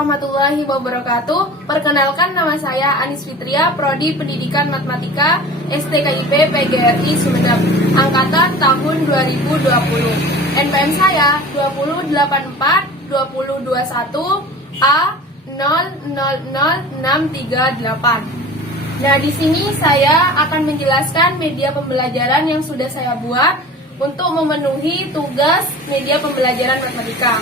warahmatullahi wabarakatuh. Perkenalkan, nama saya Anis Fitria, Prodi Pendidikan Matematika STKIP PGRI Sumedang, angkatan tahun 2020. NPM saya 2084-2021 A 000638. Nah, di sini saya akan menjelaskan media pembelajaran yang sudah saya buat untuk memenuhi tugas media pembelajaran matematika.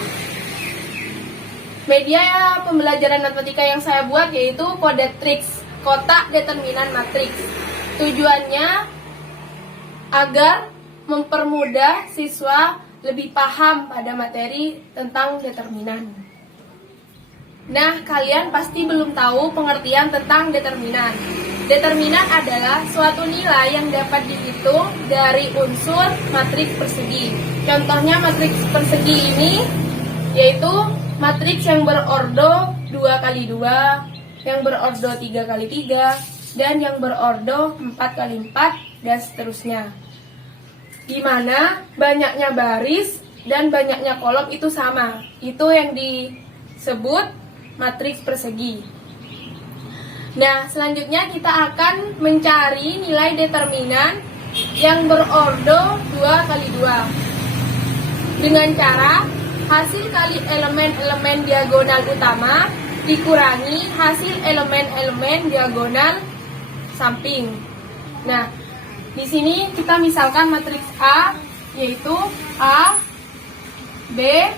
Media pembelajaran matematika yang saya buat yaitu Codetrix, kotak determinan matriks. Tujuannya agar mempermudah siswa lebih paham pada materi tentang determinan. Nah, kalian pasti belum tahu pengertian tentang determinan. Determinan adalah suatu nilai yang dapat dihitung dari unsur matriks persegi. Contohnya matriks persegi ini yaitu matriks yang berordo 2x2, yang berordo 3x3, dan yang berordo 4x4, dan seterusnya. Di mana banyaknya baris dan banyaknya kolom itu sama. Itu yang disebut matriks persegi. Nah, selanjutnya kita akan mencari nilai determinan yang berordo 2x2 dengan cara hasil kali elemen-elemen diagonal utama dikurangi hasil elemen-elemen diagonal samping. Nah, di sini kita misalkan matriks A yaitu A, B,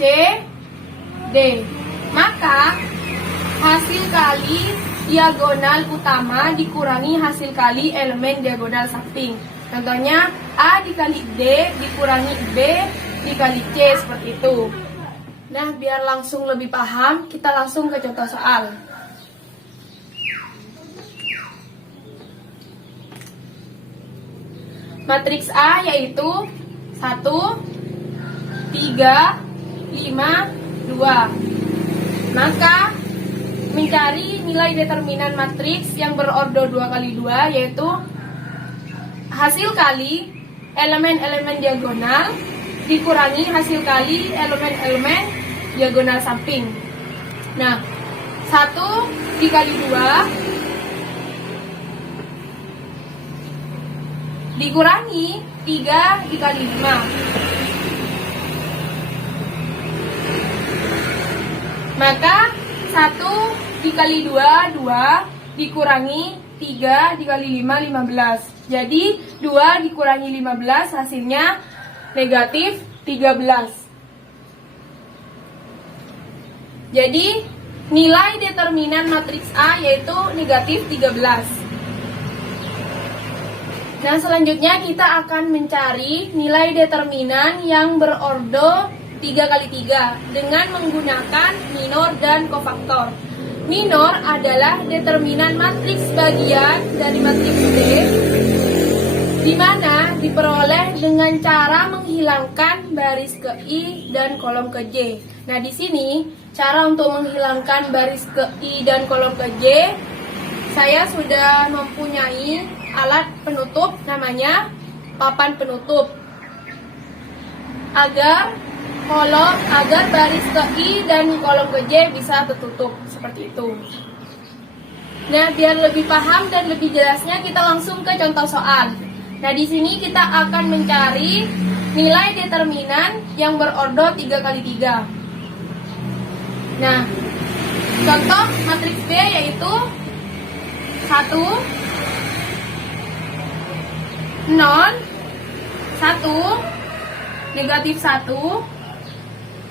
C, D. Maka hasil kali diagonal utama dikurangi hasil kali elemen diagonal samping. Contohnya A dikali D dikurangi B dikali C, seperti itu. Nah, biar langsung lebih paham, kita langsung ke contoh soal. Matriks A yaitu 1, 3, 5, 2. Maka mencari nilai determinan matriks yang berordo 2x2 yaitu hasil kali elemen-elemen diagonal dikurangi hasil kali elemen-elemen diagonal samping. Nah, 1 dikali 2 dikurangi 3 dikali 5. Maka 1 dikali 2, 2 dikurangi 3 dikali 5, 15. Jadi 2 dikurangi 15 hasilnya negatif 13. Jadi nilai determinan matriks A yaitu negatif 13. Nah, selanjutnya kita akan mencari nilai determinan yang berordo 3x3 dengan menggunakan minor dan kofaktor. Minor adalah determinan matriks bagian dari matriks B, di mana diperoleh dengan cara menghilangkan baris ke I dan kolom ke J. Nah, di sini cara untuk menghilangkan baris ke I dan kolom ke J, saya sudah mempunyai alat penutup namanya papan penutup. Agar baris ke I dan kolom ke J bisa tertutup seperti itu. Nah, biar lebih paham dan lebih jelasnya kita langsung ke contoh soal. Nah, di sini kita akan mencari nilai determinan yang berordo 3x3. Nah, contoh matriks B yaitu 1, 0, 1, negatif 1,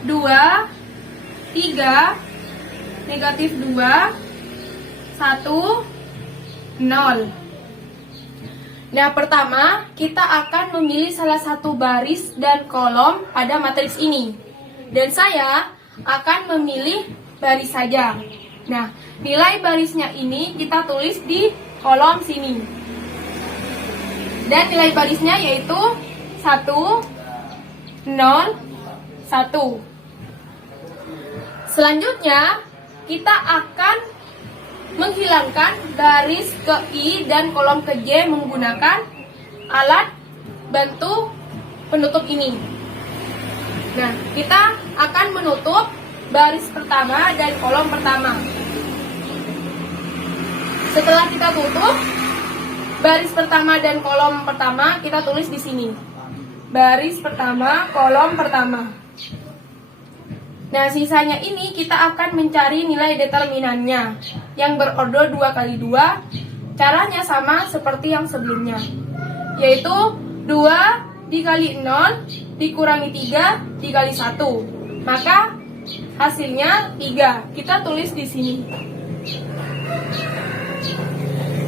2, 3, negatif 2, 1, 0. Nah, pertama kita akan memilih salah satu baris dan kolom pada matriks ini. Dan saya akan memilih baris saja. Nah, nilai barisnya ini kita tulis di kolom sini. Dan nilai barisnya yaitu 1, 0, 1. Selanjutnya, kita akan menghilangkan baris ke I dan kolom ke J menggunakan alat bantu penutup ini. Nah, kita akan menutup baris pertama dan kolom pertama. Setelah kita tutup baris pertama dan kolom pertama, kita tulis di sini. Baris pertama, kolom pertama. Nah, sisanya ini kita akan mencari nilai determinannya yang berordo 2 kali 2. Caranya sama seperti yang sebelumnya, yaitu 2 dikali 0 dikurangi 3 dikali 1. Maka hasilnya 3. Kita tulis di sini.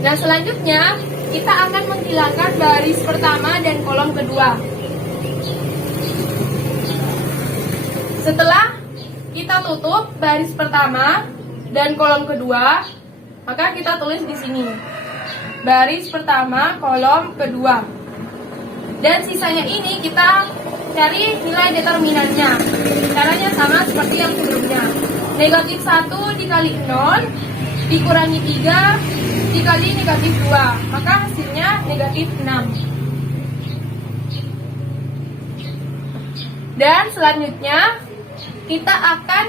Nah, selanjutnya kita akan menghilangkan baris pertama dan kolom kedua. Setelah kita tutup baris pertama dan kolom kedua, maka kita tulis di sini. Baris pertama, kolom kedua. Dan sisanya ini kita cari nilai determinannya. Caranya sama seperti yang sebelumnya. Negatif 1 dikali 0 dikurangi 3 dikali negatif 2. Maka hasilnya negatif 6. Dan selanjutnya kita akan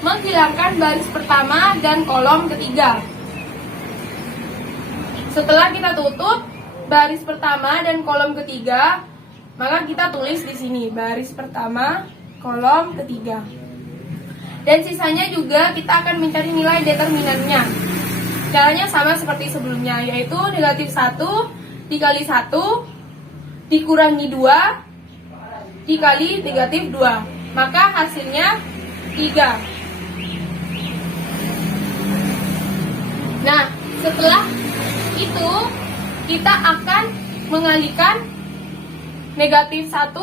menghilangkan baris pertama dan kolom ketiga. Setelah kita tutup baris pertama dan kolom ketiga, maka kita tulis di sini baris pertama, kolom ketiga. Dan sisanya juga kita akan mencari nilai determinannya. Caranya sama seperti sebelumnya, yaitu negatif 1 dikali 1 dikurangi 2 dikali negatif 2. Maka hasilnya 3. Nah, setelah itu kita akan mengalihkan negatif 1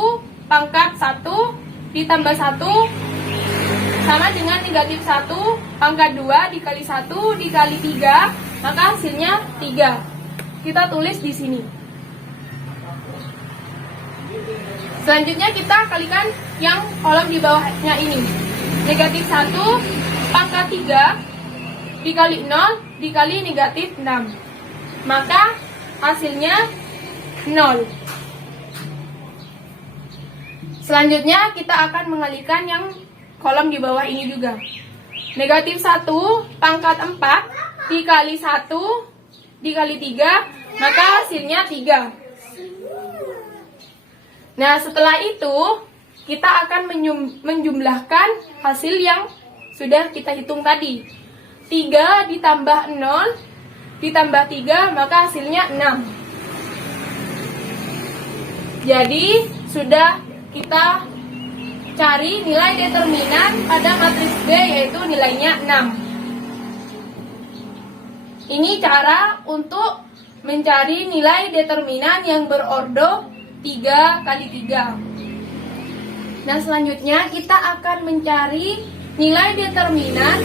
pangkat 1 ditambah 1 sama dengan negatif 1 pangkat 2 dikali 1 dikali 3, maka hasilnya 3. Kita tulis di sini. Selanjutnya kita kalikan yang kolom di bawahnya ini. Negatif 1 pangkat 3 dikali 0 dikali negatif 6. Maka hasilnya 0. Selanjutnya kita akan mengalihkan yang kolom di bawah ini juga. Negatif 1 pangkat 4 dikali 1 dikali 3, maka hasilnya 3. Nah, setelah itu kita akan menjumlahkan hasil yang sudah kita hitung tadi. 3 ditambah 0 ditambah 3, maka hasilnya 6. Jadi sudah kita cari nilai determinan pada matriks B, yaitu nilainya 6. Ini cara untuk mencari nilai determinan yang berordo 3 kali 3. Nah, selanjutnya kita akan mencari nilai determinan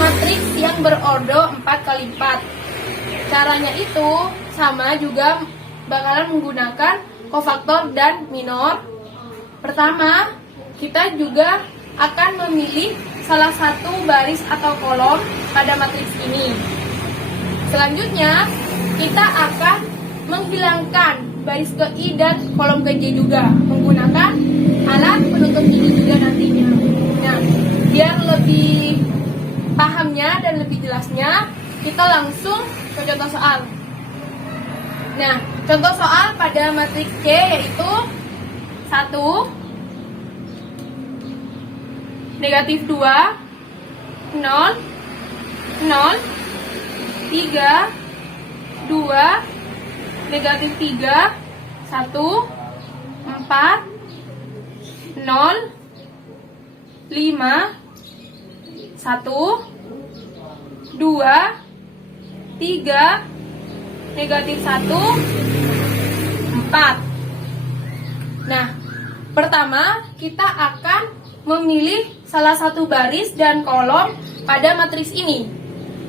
matriks yang berordo 4 kali 4. Caranya itu sama juga, bakalan menggunakan kofaktor dan minor. Pertama, kita juga akan memilih salah satu baris atau kolom pada matriks ini. Selanjutnya, kita akan menghilangkan baris ke I dan kolom ke J juga menggunakan alat penutup ini juga nantinya. Nah, biar lebih pahamnya dan lebih jelasnya, kita langsung ke contoh soal. Nah, contoh soal pada matriks C yaitu 1 negatif 2 0 0 3 2 negatif 3 1 4 0 5 1 2 3 negatif 1 4. Nah, pertama kita akan memilih salah satu baris dan kolom pada matriks ini.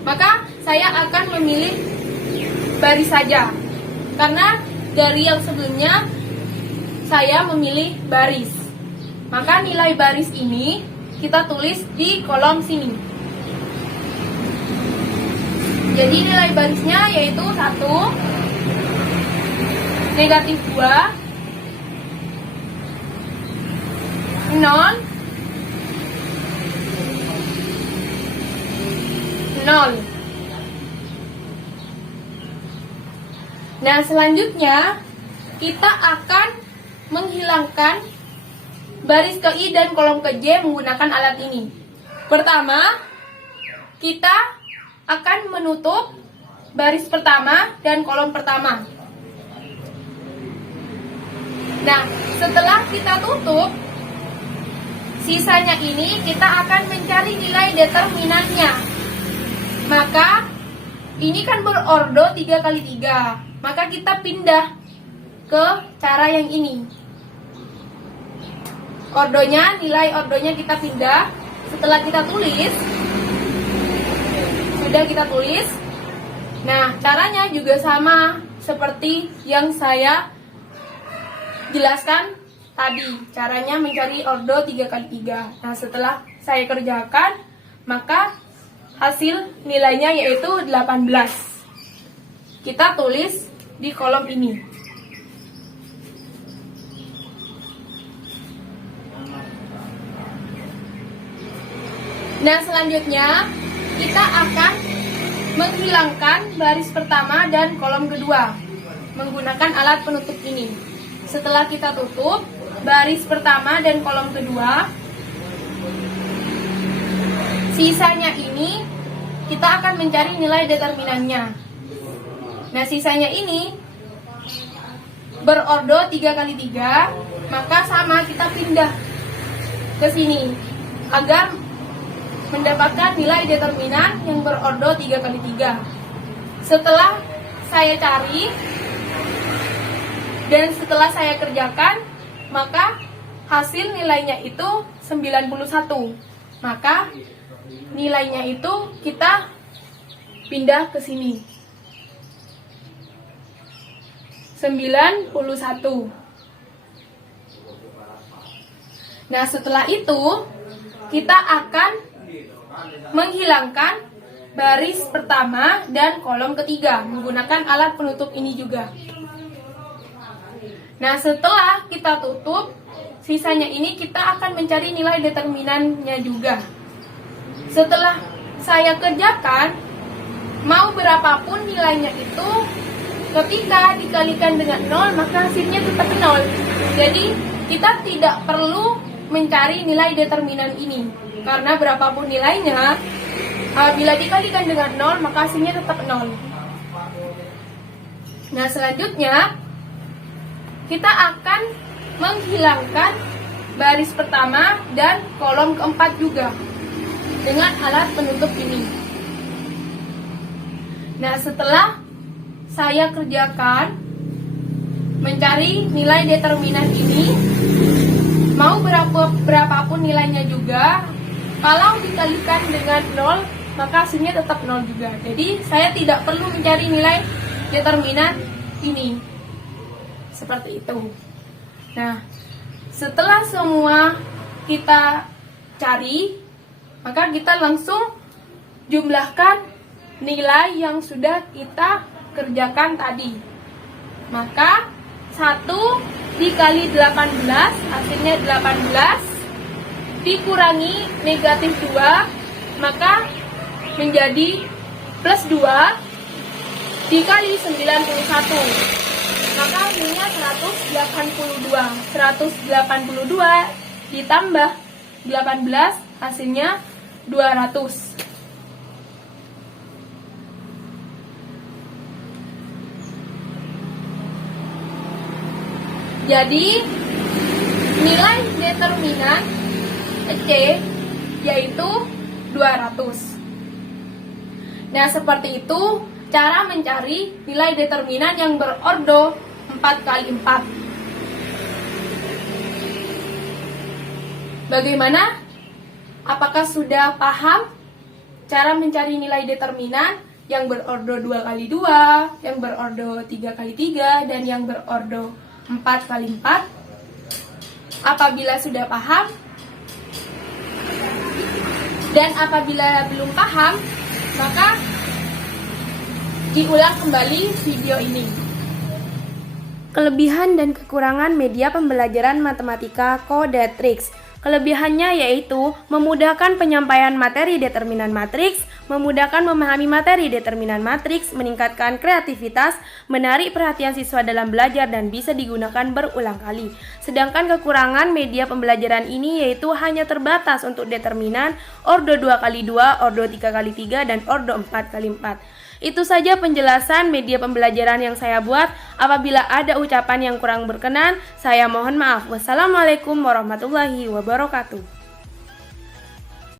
Maka saya akan memilih baris saja, karena dari yang sebelumnya saya memilih baris. Maka nilai baris ini kita tulis di kolom sini. Jadi nilai barisnya yaitu 1 negatif 2 0 Nah, selanjutnya kita akan menghilangkan baris ke I dan kolom ke J menggunakan alat ini. Pertama, kita akan menutup baris pertama dan kolom pertama. Nah, setelah kita tutup, sisanya ini kita akan mencari nilai determinannya. Maka, ini kan berordo 3x3. Maka kita pindah ke cara yang ini. Nilai ordonya kita pindah. Setelah kita tulis, sudah kita tulis. Nah, caranya juga sama seperti yang saya jelaskan tadi. Caranya mencari ordo 3x3. Nah, setelah saya kerjakan, maka hasil nilainya yaitu 18. Kita tulis di kolom ini. Nah, selanjutnya kita akan menghilangkan baris pertama dan kolom kedua menggunakan alat penutup ini. Setelah kita tutup baris pertama dan kolom kedua, sisanya ini kita akan mencari nilai determinannya. Nah, sisanya ini berordo 3x3, maka sama kita pindah ke sini agar mendapatkan nilai determinan yang berordo 3x3. Setelah saya cari dan setelah saya kerjakan, maka hasil nilainya itu 91. Maka nilainya itu kita pindah ke sini. 91. Nah, setelah itu kita akan menghilangkan baris pertama dan kolom ketiga menggunakan alat penutup ini juga. Nah, setelah kita tutup, sisanya ini kita akan mencari nilai determinannya juga. Setelah saya kerjakan, mau berapapun nilainya itu, ketika dikalikan dengan 0, maka hasilnya tetap 0. Jadi, kita tidak perlu mencari nilai determinan ini. Karena berapapun nilainya, bila dikalikan dengan 0, maka hasilnya tetap 0. Nah, selanjutnya, kita akan menghilangkan baris pertama dan kolom keempat juga dengan alat penutup ini. Nah, setelah saya kerjakan, mencari nilai determinan ini, mau berapapun nilainya juga, kalau dikalikan dengan 0, maka hasilnya tetap 0 juga. Jadi, saya tidak perlu mencari nilai determinan ini. Seperti itu. Nah, setelah semua kita cari, maka kita langsung jumlahkan nilai yang sudah kita kerjakan tadi. Maka 1 dikali 18, hasilnya 18. Dikurangi negatif 2, maka menjadi plus 2 dikali 91, maka hasilnya 182. 182 ditambah 18, hasilnya 200. Jadi nilai determinan C yaitu 200. Nah, seperti itu cara mencari nilai determinan yang berordo 4x4. Bagaimana? Apakah sudah paham cara mencari nilai determinan yang berordo 2x2, yang berordo 3x3, dan yang berordo 4x4? Apabila sudah paham, dan apabila belum paham, maka diulang kembali video ini. Kelebihan dan kekurangan media pembelajaran matematika Codatrix. Kelebihannya yaitu memudahkan penyampaian materi determinan matriks, memudahkan memahami materi determinan matriks, meningkatkan kreativitas, menarik perhatian siswa dalam belajar dan bisa digunakan berulang kali. Sedangkan kekurangan media pembelajaran ini yaitu hanya terbatas untuk determinan, ordo 2x2, ordo 3x3, dan ordo 4x4. Itu saja penjelasan media pembelajaran yang saya buat. Apabila ada ucapan yang kurang berkenan, saya mohon maaf. Wassalamualaikum warahmatullahi wabarakatuh.